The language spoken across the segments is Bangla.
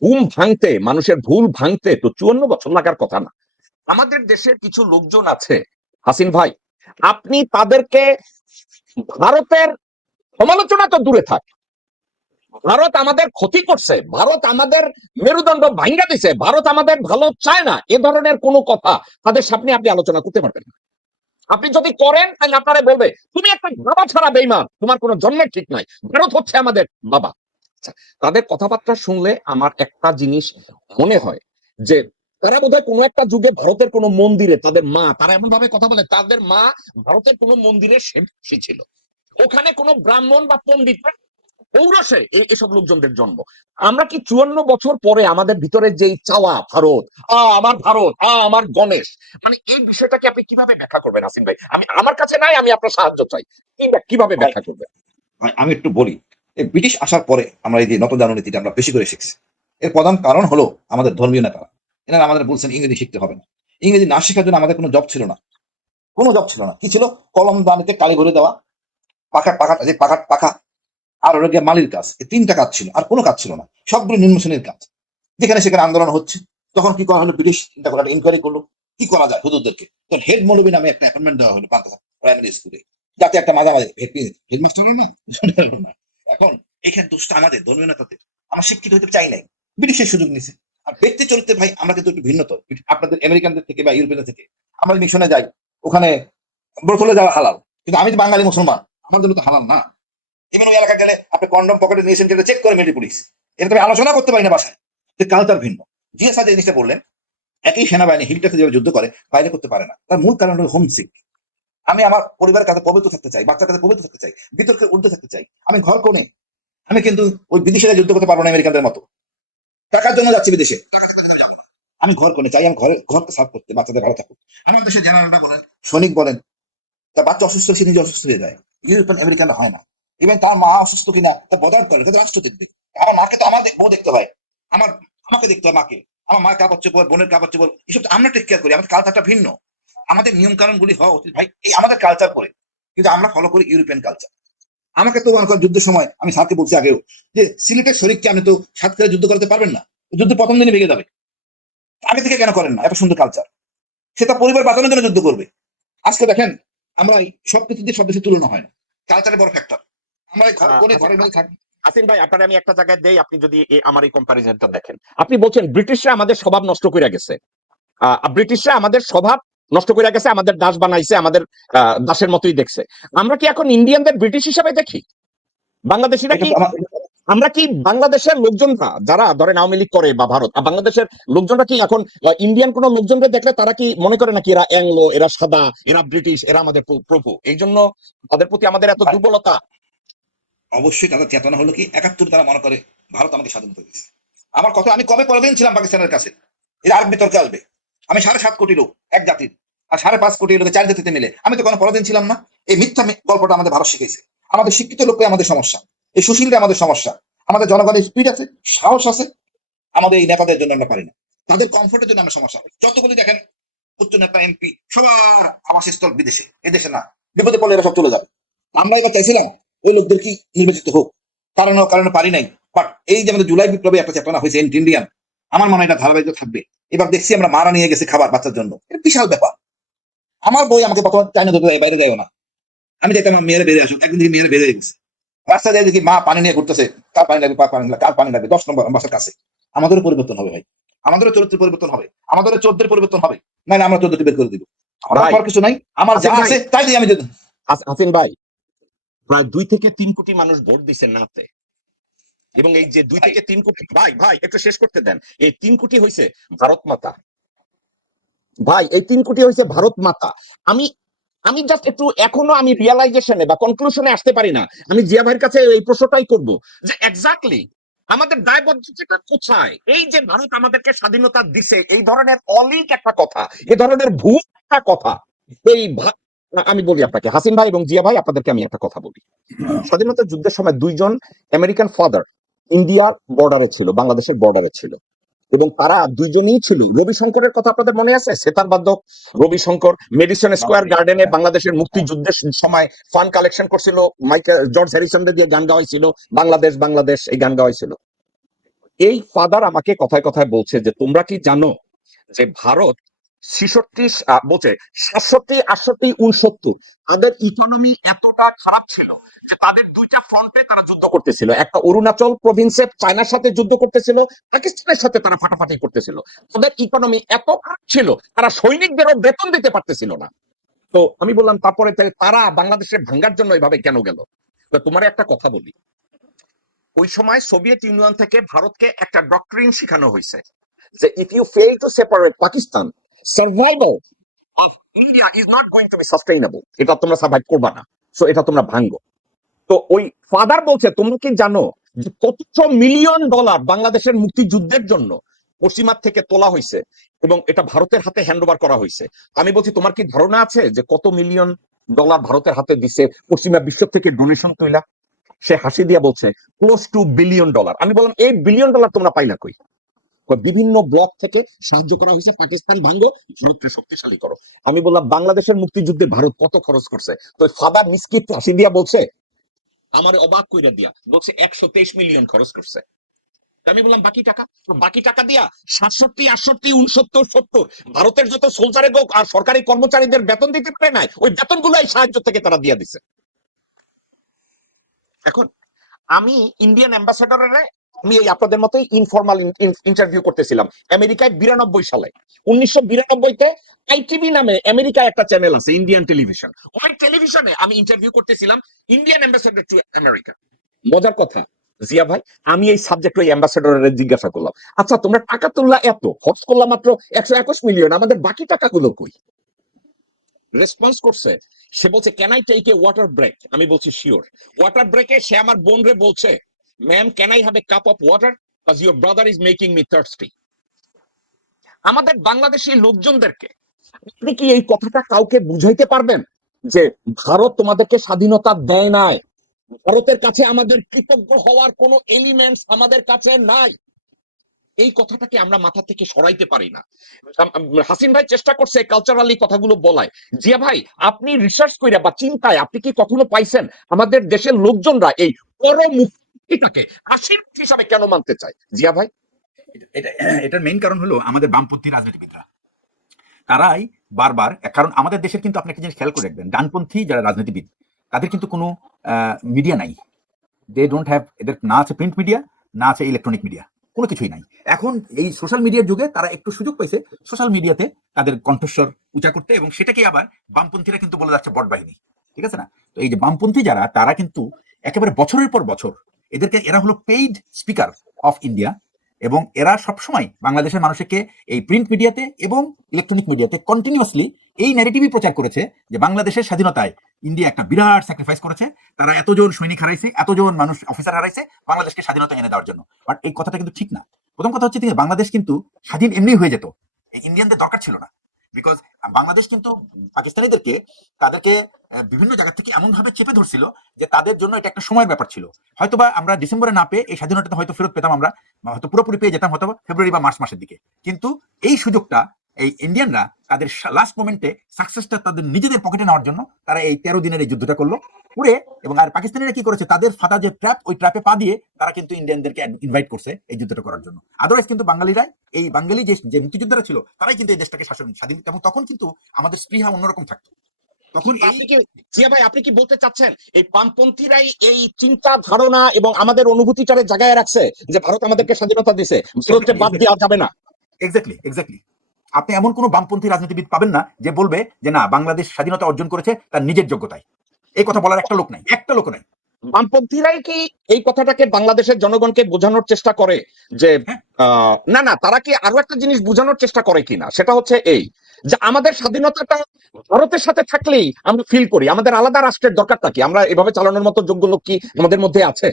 ঘুম ভাঙতে, মানুষের ভুল ভাঙতে তো 54 বছর লাগার কথা না। আমাদের দেশের কিছু লোকজন আছে হাসিন ভাই, আপনি তাদেরকে, ভারতের সমালোচনা তো দূরে থাক, ভারত আমাদের ক্ষতি করছে, ভারত আমাদের মেরুদণ্ড ভাঙ্গা দিছে, ভারত আমাদের ভালো চায় না, এ ধরনের কোনো কথা তাদের সামনে আপনি আলোচনা করতে পারবেন না। আপনি যদি করেন তাহলে আপনারা বলবে তুমি একটা বাবা ছাড়া বেইমান, তোমার কোনো জন্মের ঠিক নাই, ভারত হচ্ছে আমাদের বাবা। আচ্ছা, তাদের কথাবার্তা শুনলে আমার একটা জিনিস মনে হয় যে তারা বোধহয় কোনো একটা যুগে ভারতের কোনো মন্দিরে তাদের মা, তারা এমন ভাবে কথা বলে তাদের মা ভারতের কোনো মন্দিরে সেবী ছিল, ওখানে কোনো ব্রাহ্মণ বা পণ্ডিত ঔরসে এসব লোকজনদের জন্ম। আমরা কি 54 বছর পরে আমাদের ভিতরে যেই চাওয়া ভারত, আমার ভারত, আমার গণেশ, মানে এই বিষয়টাকে আপনি কিভাবে ব্যাখ্যা করবেন আসিন ভাই? আমি, আমার কাছে নাই, আমি আপনার সাহায্য চাই, কিভাবে ভাই ব্যাখ্যা করবেন? ভাই, আমি একটু বলি। এই ব্রিটিশ আসার পরে আমরা এই যে নতজানু নীতিটা আমরা বেশি করে শিখছি। এর প্রধান কারণ হলো আমাদের ধর্মীয় নেতারা। এনারা আমাদের বলছেন ইংরেজি শিখতে হবে না। ইংরেজি না শেখার জন্য আমাদের কোনো জব ছিল না, কোনো জব ছিল না। কি ছিল? কলম দানিতে কালি ভরে দেওয়া, পাখা আর ওরা গিয়ে মালির কাজ, এই তিনটা কাজ ছিল, আর কোনো কাজ ছিল না। সবগুলো নিম্ন শ্রেণীর কাজ। যেখানে সেখানে আন্দোলন হচ্ছে, তখন কি করা হলো, ব্রিটিশ চিন্তা করে ইনকোয়ারি করলো কি করা যায় হুজুরদেরকে। তখন হেড মৌলবী নামে একটা অ্যাপয়েন্টমেন্ট দেওয়া হলো প্রাইমারি স্কুলে, যাতে একটা মাঝামাঝি হেডমাস্টার না না। এখন এখানে দোষটা আমাদের ধর্মীয় নেতাদের। আমরা শিক্ষিত হতে চাই নাই, ব্রিটিশের সুযোগ নিছে। আর ব্যক্তি চরিত্রে ভাই আমরা কিন্তু একটু ভিন্ন তো আপনাদের আমেরিকানদের থেকে বা ইউরোপিয়ানদের থেকে। আমরা মিশনে যাই, ওখানে ব্রতলে যাওয়া হালাল, কিন্তু আমি তো বাঙালি মুসলমান, আমার জন্য তো হালাল না। ইভেন ওই এলাকা গেলে আপনি কন্ডম পকেটে নিয়েছেন যেটা চেক করে মেলে পুলিশ, এটা তো আমি আলোচনা করতে পারি না বাসায়। যে কালচার ভিন্ন। জিয়া সাহেব যে জিনিসটা বললেন, একই সেনাবাহিনী হিলটাতে যেভাবে যুদ্ধ করে বাইরে করতে পারে না, তার মূল কারণ হলো হোমসিক। আমি আমার পরিবারের কাছে পবিত্র থাকতে চাই, বাচ্চার কাছে পবিত্র থাকতে চাই, বিতর্কে ঊর্ধ্বে থাকতে চাই। আমি ঘর কোণে, আমি কিন্তু ওই বিদেশিরা যুদ্ধ করতে পারবো না আমেরিকানদের মতো। টাকার জন্য যাচ্ছি বিদেশে, আমি ঘর কোণে চাই, আমি ঘরকে সার্ভ করতে, বাচ্চাদের ভালো থাকুক। আমার দেশের জেনারেলরা বলেন, সৈনিক বলেন, তার বাচ্চা অসুস্থ, সে নিজে অসুস্থ হয়ে যায়। ইউরোপিয়ান আমেরিকানরা হয় না। ইভেন তার মা অসুস্থ কিনা তা বদার করে, কিন্তু রাষ্ট্র দেখবে। আমার মাকে তো আমার বউ দেখতে হয়, আমার আমাকে দেখতে হয় মাকে। আমার মা কাঁপাচ্ছে বল, বোনের কাঁপাচ্ছে বল, এসব তো আমরা টেক কেয়ার করি। আমাদের কালচারটা ভিন্ন, আমাদের নিয়ম কানুন গুলি হওয়া উচিত ভাই এই আমাদের কালচার করে। কিন্তু আমরা ফলো করি ইউরোপিয়ান কালচার। আমাকে তো মনে করেন যুদ্ধের সময় আমি স্যারকে বলছি আগেও, যে সিলেটের শরীরকে আপনি তো সাতক্ষীরা যুদ্ধ করতে পারবেন না, যুদ্ধ প্রথম দিনে ভেঙে যাবে। আগে থেকে কেন করেন না? এত সুন্দর কালচার, সে তার পরিবার বাঁচানোর জন্য যুদ্ধ করবে। আজকে দেখেন, আমরা এই সবকিছু দিয়ে সব দেশের তুলনা হয় না, কালচারে বড় ফ্যাক্টর। আমরা এই ঘর করে ঘরের মধ্যে থাকি। আসিন ভাই, আপনার আমি একটা জায়গায় দেই, আপনি যদি আমার এই কম্পারিজনটা দেখেন, আপনি বলছেন ব্রিটিশরা আমাদের স্বভাব নষ্ট করে গেছে, ব্রিটিশরা আমাদের স্বভাব নষ্ট করে গেছে, আমাদের দাস বানাইছে, আমাদের দাসের মতোই দেখছে। আমরা কি এখন ইন্ডিয়ানদের ব্রিটিশ হিসাবে দেখি? বাংলাদেশিরা এটা কি, তো আমার আমরা কি বাংলাদেশের লোকজনরা যারা ধরেন আওয়ামী লীগ করে বা ভারত, বাংলাদেশের লোকজনরা কি এখন ইন্ডিয়ান কোন লোকজনদের দেখলে তারা কি মনে করে নাকি এরা অ্যাংলো, এরা সাদা, এরা ব্রিটিশ, এরা আমাদের প্রভু, এই জন্য তাদের প্রতি আমাদের এত দুর্বলতা? অবশ্যই তাদের চেতনা হলো কি 71 তারা মনে করে ভারত আমাকে স্বাধীনতা দিয়েছে। আমার কথা, আমি কবে পরদিন ছিলাম পাকিস্তানের কাছে, এর আরেক বিতর্কে আসবে। আমি 7.5 কোটি লোক এক জাতির, আর 5.5 কোটি লোক 4 জাতিতে মিলে, আমি তো কোনো পরদিন ছিলাম না। এই মিথ্যা গল্পটা আমাদের ভারত শিখেছে। আমাদের শিক্ষিত লোককে আমাদের সমস্যা, এই সুশীলরা আমাদের সমস্যা। আমাদের জনগণের স্পিড আছে, সাহস আছে, আমাদের এই নেতাদের জন্য আমরা পারি না। তাদের কমফোর্টের জন্য আমরা সমস্যা হয়। যতগুলি দেখেন উচ্চ নেতা এমপি সবার আবাসস্থল বিদেশে, এদেশে না। বিপদে পড়লে এরা সব চলে যাবে। আমরা এবার চাইছিলাম ওই লোকদের কি নির্বাচিত হোক, কারণে কারণে পারি নাই। বাট এই যে আমাদের জুলাই বিপ্লবে একটা চেতনা হয়েছে ইন্ডিয়ান, আমার মনে হয় এটা ধারাবাহিক থাকবে। এবার দেখছি আমরা মারা নিয়ে গেছি খাবার বাচ্চার জন্য, এটা বিশাল ব্যাপার। আমার বই আমাকে প্রথমে চাইনা ধরতে যায়, বাইরে যায়ও না। আমি দেখতাম আমার মেয়েরা বেড়ে আসুক, একদিন মেয়েরা বেড়ে গেছে। রাস্তা যায় দেখি মা পানি নিয়ে ঘুরতেছে, কার পানি লাগবে, কার পানি লাগবে, 10 নম্বর বাসার কাছে। আমাদেরও পরিবর্তন হবে ভাই, আমাদেরও চরিত্রের পরিবর্তন হবে, আমাদেরও চোদ্দের পরিবর্তন হবে। নাহলে আমরা 14টি বের করে দিব। আমার ভাই, কিছু নাই, আমার যা আসিন ভাই, আছে তাই দিয়ে আমি আসিন ভাই, প্রায় 2 থেকে 3 কোটি মানুষ ভোট দিচ্ছে নাতে, এবং এই যে দুই ভাই। থেকে তিন কোটি, ভাই ভাই একটু শেষ করতে দেন, এই 3 কোটি হয়েছে ভারত মাতা। ভাই এই 3 কোটি হয়েছে ভারত মাতা। আমি আমি জাস্ট একটু এখনো আমি রিয়ালাইজেশনে বা কনক্লুশনে আসতে পারি না। আমি জিয়া ভাইয়ের কাছে এই প্রশ্নটাই করব যে এক্স্যাক্টলি আমাদের দায়বদ্ধতাটা কোথায়? এই যে ভারত আমাদেরকে স্বাধীনতা দিছে, এই ধরনের অলিক একটা কথা, এই ধরনের ভুল একটা কথা, এই আমি বলি আপনাকে হাসিন ভাই এবং জিয়া ভাই, আপনাদেরকে আমি একটা কথা বলি। স্বাধীনতা যুদ্ধের সময় দুইজন আমেরিকান ফাদার ইন্ডিয়ার বর্ডারে ছিল, বাংলাদেশের বর্ডারে ছিল, এবং তারা দুইজনই ছিল, রবিশঙ্করের কথা আপনাদের মনে আছে? সেতার বাদক রবিশঙ্কর মেডিসন স্কোয়ার গার্ডেনে বাংলাদেশের মুক্তিযুদ্ধের সময় ফান্ড কালেকশন করছিল, মাইকেল জর্জ হ্যারিসন দিয়ে গান গাওয়াইছিল, বাংলাদেশ বাংলাদেশ এই গান গাওয়াইছিল। এই ফাদার আমাকে কথায় কথায় বলছে যে তোমরা কি জানো যে ভারত 66 বলছে 67, 68, 69 তাদের ইকোনমি এতটা খারাপ ছিল যে তাদের দুইটা ফ্রন্টে তারা যুদ্ধ করতেছিল। একটা অরুণাচল প্রভিন্সে চায়নার সাথে যুদ্ধ করতেছিল, পাকিস্তানের সাথে তারা ফাটাফাটি করতেছিল। তাদের ইকোনমি এত খারাপ ছিল তারা সৈনিকদেরও বেতন দিতে পারতেছিল না। তো আমি বললাম তারপরে তারা বাংলাদেশে ভাঙ্গার জন্য এভাবে কেন গেল? তো তোমার একটা কথা বলি, ওই সময় সোভিয়েত ইউনিয়ন থেকে ভারতকে একটা ডক্ট্রিন শেখানো হয়েছে যে if you fail to separate Pakistan, survival of India is not going to be sustainable. এটা তোমরা সার্ভাইভ করবা না, সো এটা তোমরা ভাঙ্গো। তো ওই ফাদার বলছে তোমরা কি জানো যে কতশো মিলিয়ন ডলার বাংলাদেশের মুক্তিযুদ্ধের জন্য পশ্চিমার থেকে তোলা হয়েছে এবং এটা ভারতের হাতে হ্যান্ড ওভার করা হয়েছে। আমি বলছি তোমার কি ধারণা আছে যে কত মিলিয়ন ডলার ভারতের হাতে দিছে পশ্চিমা বিশ্ব থেকে ডোনেশন তৈলা? সে হাসি দিয়া বলছে ক্লোজ টু বিলিয়ন ডলার। আমি বললাম এই বিলিয়ন ডলার তোমরা পাইলা কই? বিভিন্ন ব্লক থেকে সাহায্য করা হয়েছে, পাকিস্তান ভাঙ্গো, ভারতকে শক্তিশালী করো। আমি বললাম বাংলাদেশের মুক্তিযুদ্ধে ভারত কত খরচ করছে? তো ফাদার মিসকিত হাসি দিয়া বলছে, আমার অবাক কইরা দিয়া বলছে 123 মিলিয়ন খরচ করছে। আমি বললাম বাকি টাকা? বাকি টাকা দিয়া 67, 68, 69, 70 ভারতের যত সোলজারের আর সরকারি কর্মচারীদের বেতন দিতে পারে নাই, ওই বেতনগুলো এই সাহায্য থেকে তারা দিয়া দিছে। এখন আমি ইন্ডিয়ান অ্যাম্বাসেডরের আমি এই আপনাদের মতোই ইনফর্মাল ইন্টারভিউ করতেছিলাম আমেরিকায় 92 সালে। 1992-তে আইটিভি নামে আমেরিকায় একটা চ্যানেল আছে, ইন্ডিয়ান টেলিভিশন। ওই টেলিভিশনে আমি ইন্টারভিউ করতেছিলাম ইন্ডিয়ান অ্যাম্বাসেডর টু আমেরিকা। মজার কথা জিয়া ভাই, আমি এই সাবজেক্ট ওই অ্যাম্বাসেডরের জিজ্ঞাসা করলাম, আচ্ছা তোমরা টাকা তুললা এত, খরচ করলাম মাত্র 121 মিলিয়ন, আমাদের বাকি টাকাগুলো কই? রেসপন্স করছে, সে বলছে can I take a water break? আমি বলছি শিওর। ওয়াটার ব্রেকে সে আমার বোন রে বলছে, ma'am can I have a cup of water, because your brother is making me thirsty. আমাদের বাংলাদেশি লোকজনদেরকে আপনি কি এই কথাটা কাউকে বুঝাইতে পারবেন যে ভারত তোমাদেরকে স্বাধীনতা দেয় নাই? ভারতের কাছে আমাদের কৃতজ্ঞ হওয়ার কোনো এলিমেন্টস আমাদের কাছে নাই। এই কথাটাকে আমরা মাথা থেকে সরাইতে পারি না। হাসিন ভাই চেষ্টা করছে কালচারালি কথাগুলো বলায়। জিয়া ভাই আপনি রিসার্চ কইরা বা চিন্তায় আপনি কি কখনো পাইছেন আমাদের দেশের লোকজনরা এই পরমুক্তিটাকে আশীর্বাদ হিসাবে কেন মানতে চায়? জিয়া ভাই এটা এটার মেইন কারণ হলো আমাদের বামপন্থী রাজনীতিবিদরা, তারাই বারবার, কারণ আমাদের দেশের কিন্তু আপনি একটা জিনিস খেয়াল করে দেখবেন, ডানপন্থী যারা রাজনীতিবিদ তাদের কিন্তু কোনো মিডিয়া নাই। দে ডোন্ট হ্যাভ, এদের না আছে প্রিন্ট মিডিয়া, না আছে ইলেকট্রনিক মিডিয়া, কোনো কিছুই নাই। এখন এই সোশ্যাল মিডিয়ার যুগে তারা একটু সুযোগ পাইছে সোশ্যাল মিডিয়াতে তাদের কণ্ঠস্বর উঁচা করতে, এবং সেটাকে আবার বামপন্থীরা কিন্তু বলে যাচ্ছে বট বাহিনী, ঠিক আছে না? তো এই যে বামপন্থী যারা, তারা কিন্তু একেবারে বছরের পর বছর এরা হলো পেইড স্পিকার অফ ইন্ডিয়া, এবং এরা সবসময় বাংলাদেশের মানুষকে এই প্রিন্ট মিডিয়াতে এবং ইলেকট্রনিক মিডিয়াতে কন্টিনিউয়াসলি এই ন্যারেটিভই প্রচার করেছে যে বাংলাদেশের স্বাধীনতায় ইন্ডিয়া একটা বিরাট স্যাক্রিফাইস করেছে, তারা এতজন সৈনিক হারাইছে, এতজন মানুষ অফিসার হারাইছে বাংলাদেশকে স্বাধীনতা এনে দেওয়ার জন্য। বাট এই কথাটা কিন্তু ঠিক না। প্রথম কথা হচ্ছে যে বাংলাদেশ কিন্তু স্বাধীন এমনি হয়ে যেত, এই ইন্ডিয়ানদের দরকার ছিল না। বিকজ বাংলাদেশ কিন্তু পাকিস্তানিদেরকে, তাদেরকে বিভিন্ন জায়গা থেকে এমন ভাবে চেপে ধরছিল যে তাদের জন্য এটা একটা সময়ের ব্যাপার ছিল। হয়তোবা আমরা ডিসেম্বরে না পেয়ে এই স্বাধীনতা হয়তো ফেরত পেতাম, আমরা হয়তো পুরোপুরি পেয়ে যেতাম হয়তো ফেব্রুয়ারি বা মার্চ মাসের দিকে। কিন্তু এই সুযোগটা এই ইন্ডিয়ানরা তাদের লাস্ট মোমেন্টে সাকসেসটা তাদের নিজেদের পকেটে নেওয়ার জন্য তারা এই 13 দিনের এই যুদ্ধটা করলো পুরে। এবং আর পাকিস্তানিরা কি করেছে, তাদের ফাটা যে ট্র্যাপ, ওই ট্র্যাপে পা দিয়ে তারা কিন্তু ইন্ডিয়ানদেরকে ইনভাইট করছে এই যুদ্ধটা করার জন্য। আদারওয়াইজ কিন্তু বাঙালিরাই, এই বাঙালি যে মুক্তিযোদ্ধারা ছিল, তারাই কিন্তু এই দেশটাকে স্বাধীন, এবং তখন কিন্তু আমাদের স্পৃহা অন্যরকম থাকতো। তখন আপনি কি জিয়া ভাই আপনি কি বলতে চাচ্ছেন এই বামপন্থীরাই এই চিন্তা ধারণা এবং আমাদের অনুভূতিটারে জায়গায় রাখছে যে ভারত আমাদেরকে স্বাধীনতা দিছে, ভারতকে বাদ দেওয়া যাবে না? এক্স্যাক্টলি আপনি এমন কোন বামপন্থী রাজনীতিবিদ পাবেন না যে বলবে যে না, বাংলাদেশ স্বাধীনতা অর্জন করেছে তার নিজের যোগ্যতায়। এই কথা বলার একটা লোক নাই, একটা লোক নাই। বামপন্থীরাই কি এই কথাটাকে বাংলাদেশের জনগণকে বোঝানোর চেষ্টা করে যে না না, তারা কি আরো একটা জিনিস বোঝানোর চেষ্টা করে কিনা, সেটা হচ্ছে এই যে আমাদের স্বাধীনতাটা ভারতের সাথে থাকলেই আমরা ফিল করি, আমাদের আলাদা রাষ্ট্রের দরকারটা কি, আমরা এভাবে চালানোর মতো যোগ্য লোক কি আমাদের মধ্যে আছে?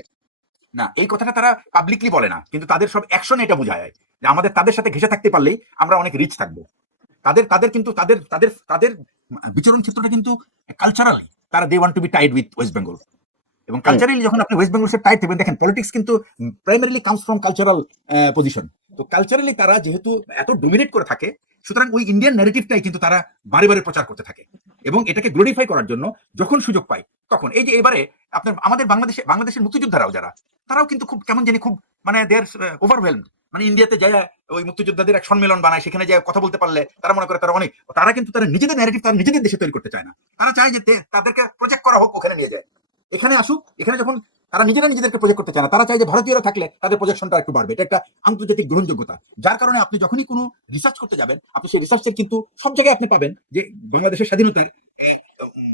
না, এই কথাটা তারা পাবলিকলি বলে না, কিন্তু তাদের সব অ্যাকশন এটা বোঝায় যে আমাদের তাদের সাথে ঘেঁষে থাকতে পারলেই আমরা অনেক রিচ থাকবো। তাদের কিন্তু তাদের বিচরণ ক্ষেত্রটা কিন্তু কালচারালি তারা they want to be tied with West Bengal. এবং কালচারালি যখন আপনি ওয়েস্ট বেঙ্গলের সাথে টাইট থাকবেন, দেখেন পলিটিক্স কিন্তু primarily comes from cultural position. তো কালচারালি তারা যেহেতু এত ডোমিনেট করে থাকে, সুতরাং ওই ইন্ডিয়ান ন্যারেটিভটাই কিন্তু তারা বারে বারে প্রচার করতে থাকে এবং এটাকে গ্লোরিফাই করার জন্য যখন সুযোগ পায় তখন এই যে এবারে আপনার আমাদের বাংলাদেশের মুক্তিযোদ্ধারাও যারা তারাও কিন্তু খুব কেমন জানি খুব মানে দেয়ার ওভারওয়েলমড, মানে ইন্ডিয়াতে যায় ওই মুক্তিযোদ্ধাদের এক সম্মেলন বানায়, সেখানে যায় কথা বলতে পারলে তারা মনে করে তারা অনেক, তারা কিন্তু তারা নিজেদের ন্যারেটিভ তারা নিজেদের দেশে তৈরি করতে চায় না, তারা চায় যে তাদেরকে প্রজেক্ট করা হোক, ওখানে নিয়ে যায়, এখানে আসুক, এখানে যখন তারা নিজেদেরকে প্রজেক্ট করতে চায় না, তারা চায় যে ভারতীয়রা থাকলে তাদের প্রজেকশনটা একটু বাড়বে। এটা একটা আন্তর্জাতিক গ্রহণযোগ্যতা, যার কারণে আপনি যখনই কোনো রিসার্চ করতে যাবেন আপনি সেই রিসার্চের কিন্তু সব জায়গায় আপনি পাবেন যে বাংলাদেশের স্বাধীনতার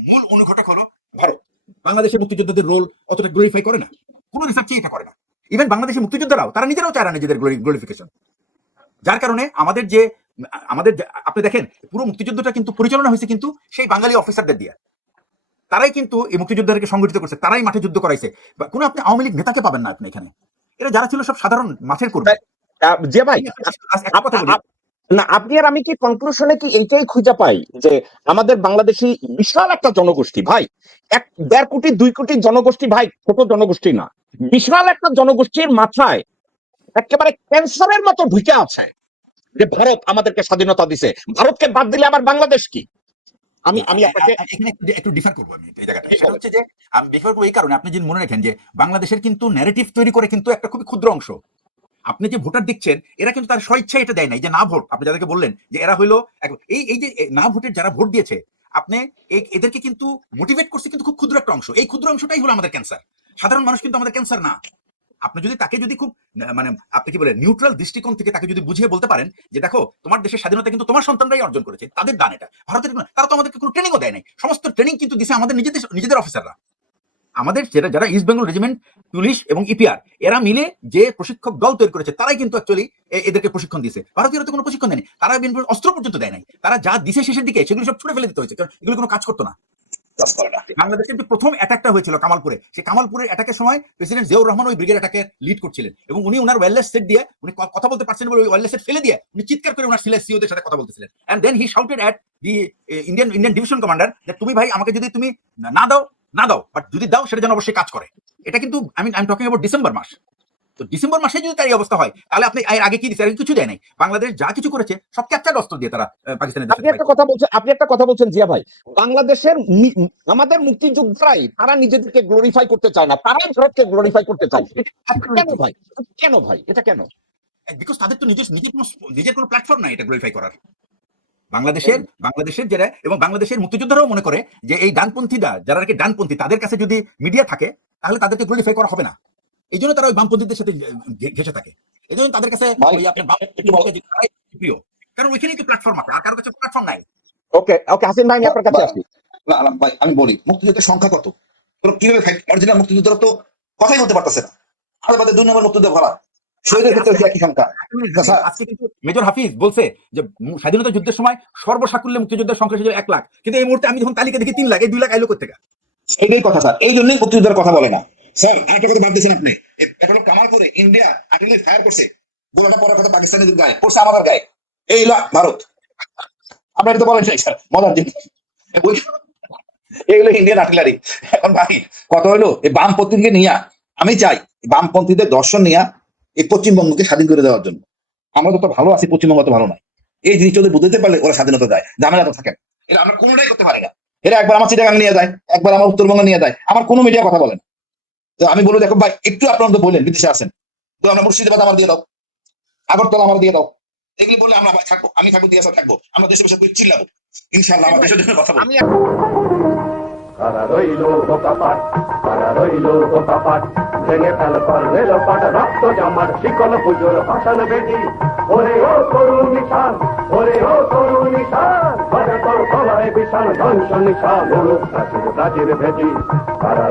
মূল অনুঘটক হলো ভারত। বাংলাদেশের মুক্তিযোদ্ধাদের রোল অতটা গ্লোরিফাই করে না, কোনো রিসার্চই এটা করে না। ইভেন বাংলাদেশের মুক্তিযোদ্ধারাও তারা নিজেরাও চায় না নিজেদের গ্লোরিফিকেশন, যার কারণে আমাদের আপনি দেখেন পুরো মুক্তিযুদ্ধটা কিন্তু পরিচালনা হয়েছে কিন্তু সেই বাঙালি অফিসারদের দিয়ে, তারাই কিন্তু এই মুক্তিযোদ্ধাদেরকে সংগঠিত করছে, তারাই মাঠে যুদ্ধ করাইছে। কোনো আপনি আওয়ামী লীগ নেতাকে পাবেন না আপনি এখানে, এরা যারা ছিল সব সাধারণ মাঠের কর্মী। যে ভাই না, আপনি আর আমি কি কনক্লুশনে কি এইটাই খুঁজে পাই যে আমাদের বাংলাদেশি বিশাল একটা জনগোষ্ঠী ভাই, 1.5 কোটি 2 কোটি জনগোষ্ঠী ভাই, ছোট জনগোষ্ঠী না, বিশাল একটা জনগোষ্ঠীর মাথায় একেবারে ক্যান্সারের মতো ঢুকে আছে যে ভারত আমাদেরকে স্বাধীনতা দিছে, ভারতকে বাদ দিলে আবার বাংলাদেশ কি। আমি আপনাকে এখানে একটু ডিফার করবো আমি এই জায়গাটা, সেটা হচ্ছে যে আমি ডিফার করবো এই কারণে আপনি যদি মনে রাখেন যে বাংলাদেশের কিন্তু ন্যারেটিভ তৈরি করে কিন্তু একটা খুবই ক্ষুদ্র অংশ। আপনি যে ভোটার দেখছেন এরা কিন্তু তার স্বইচ্ছায় এটা দেয় নাই, যে না ভোট, আপনি যাদেরকে বললেন যে এরা হইলো এই যে না ভোটের যারা ভোট দিয়েছে আপনি এদেরকে কিন্তু মোটিভেট করছে কিন্তু খুব ক্ষুদ্র একটা অংশ, এই ক্ষুদ্র অংশটাই হলো আমাদের ক্যান্সার। সাধারণ মানুষ কিন্তু আমাদের ক্যান্সার না। আপনি যদি তাকে যদি খুব মানে আপনি কি বলেন নিউট্রাল দৃষ্টিকোণ থেকে তাকে যদি বুঝিয়ে বলতে পারেন যে দেখো তোমার দেশের স্বাধীনতা কিন্তু তোমার সন্তানরাই অর্জন করেছে, তাদের দান এটা, ভারতের তারা তো আমাদেরকে কোনো ট্রেনিংও দেয় নাই, সমস্ত ট্রেনিং কিন্তু দিছে আমাদের নিজেদের অফিসাররা। আমাদের যারা ইস্ট বেঙ্গল রেজিমেন্ট, পুলিশ এবং ইপিআর এরা মিলে যে প্রশিক্ষক দল তৈরি করেছে তারাই কিন্তু অ্যাকচুয়ালি এদেরকে প্রশিক্ষণ দিয়েছে। ভারতীয়রা তো কোনো প্রশিক্ষণ দেয়নি, তারা অস্ত্র পর্যন্ত দেয় নাই, তারা যা দিছে শেষের দিকে সেগুলো সব ছুড়ে ফেলে দিতে হয়েছে, কারণ এগুলো কোনো কাজ করতো না। বাংলাদেশে কিন্তু প্রথম অ্যাটাকটা হয়েছিল কামালপুরে, সেই কামালপুরের অ্যাটাকের সময় প্রেসিডেন্ট জিয়াউর রহমান ওই ব্রিগেড অ্যাটাকে লিড করছিলেন এবং উনি ওনার ওয়্যারলেস সেট দিয়ে উনি কথা বলতে পারছেন বলে ওই ওয়্যারলেস সেট ফেলে দিয়ে উনি চিৎকার করে ওনার সিওদের সাথে কথা বলতেছিলেন। And then he shouted at the Indian division commander যে তুমি ভাই আমাকে যদি তুমি না দাও বাট যদি দাও সেটা যেন অবশ্যই কাজ করে। এটা কিন্তু আমি টকিং অ্যাবাউট ডিসেম্বর মাস। তো ডিসেম্বর মাসে যদি তার এই অবস্থা হয় তাহলে আপনি আগে কি দিচ্ছে, কিছু দেয় নাই। বাংলাদেশ যা কিছু করেছে সব ক্যাপচার্ড অস্ত্র দিয়ে তারা পাকিস্তানের। আপনি একটা কথা বলছেন জিয়া ভাই, বাংলাদেশের আমাদের মুক্তিযোদ্ধারাই তারা নিজেদেরকে গ্লোরিফাই করতে চায় না, তারাই ভারতকে গ্লোরিফাই করতে চায়। কেন ভাই এটা কেন? বিকজ তাদের তো নিজের কোনো প্ল্যাটফর্ম নাই এটা গ্লোরিফাই করার। বাংলাদেশের যারা এবং বাংলাদেশের মুক্তিযোদ্ধারাও মনে করে যে এই ডানপন্থীরা যারা নাকি ডানপন্থী তাদের কাছে যদি মিডিয়া থাকে তাহলে তাদেরকে গ্লোরিফাই করা হবে না, এই জন্য তারা ওই বামপন্থীদের সাথে ঘেঁষে থাকে। এই জন্য তাদের কাছে প্রিয়, কারণ ওইখানেই তো প্ল্যাটফর্ম আছে, আর কারোর কাছে প্ল্যাটফর্ম নাই। ওকে হাসিন ভাই আমি আপনার কাছে আসি। ভাই আমি বলি মুক্তিযুদ্ধের সংখ্যা কত, তোরা কিভাবে অরিজিনাল মুক্তিযুদ্ধরা তো কথাই বলতে পারতেছে না, আর বাদে 2 নম্বর মুক্তিযুদ্ধ ভরা শহীদের ক্ষেত্রে একই সংখ্যা। আজকে কিন্তু মেজর হাফিজ বলছে যে স্বাধীনতা যুদ্ধের সময় সর্বসাকুল্যে মুক্তিযোদ্ধার সংখ্যা ছিল 1 লাখ, কিন্তু এই মুহূর্তে আমি যখন তালিকা দেখি 3 লাখ, এই 2 লাখ আইলো কোথা থেকে? এইটাই কথা স্যার, এই জন্যই মুক্তিযুদ্ধের কথা বলে না স্যার। আরেকটা কথা বাদ দিয়েছেন আপনি, একটা লোক কামাল করে ইন্ডিয়া আর্টিলারি ফায়ার করছে, গোলাটা পরের কথা পাকিস্তানের গায়ে পড়ছে, আমাদের গায়ে, এই ভারত। আপনার তো বলেন স্যার মজার জিনিস, এইগুলো ইন্ডিয়ান আর্টিলারি। এখন ভাই কথা হলো এই বামপন্থীকে নিয়ে আমি চাই বামপন্থীদের দর্শন নিয়ে এই পশ্চিমবঙ্গকে স্বাধীন করে দেওয়ার জন্য। আমরা তো ভালো আছি, পশ্চিমবঙ্গ তো ভালো নাই, এই জিনিসটা ওদের বুঝতে পারলে ওরা স্বাধীনতা দেয়, ঝামেলা তো থাকেন। এরা আমরা কোনোটাই করতে পারি না, এরা একবার আমার চিটাগাং নিয়ে যায়, একবার আমার উত্তরবঙ্গ নিয়ে যায়, আমার কোনো মিডিয়া কথা বলেন। তো আমি বলবো দেখো ভাই একটু আপনারা তো বললেন বিদেশে আছেন, তো আমরা মুর্শিদাবাদ আমার দিয়ে দাও, আগরতলা আমার দিয়ে দাও, এগুলি বলে আমরা থাকবো, আমি থাকবো, দিয়ে থাকবো, আমরা দেশে বসে চিল্লাবো, ইনশাআল্লাহ আমার দেশের জন্য কথা বলবো। কারা রইল বোকাপাট, কারা রইল বোকাপাট, ভেঙে ফেল পারলে লোপাট, রক্ত জমাট শিকল পুজোর ভাষণ বেদি। ওরে ও তরুণ নিশান, ওরে ও তরুণ নিশান, বাজে তোর গলায় বিশাল ধ্বংস নিশান, প্রাচীর প্রাচীর ভেদি। কারা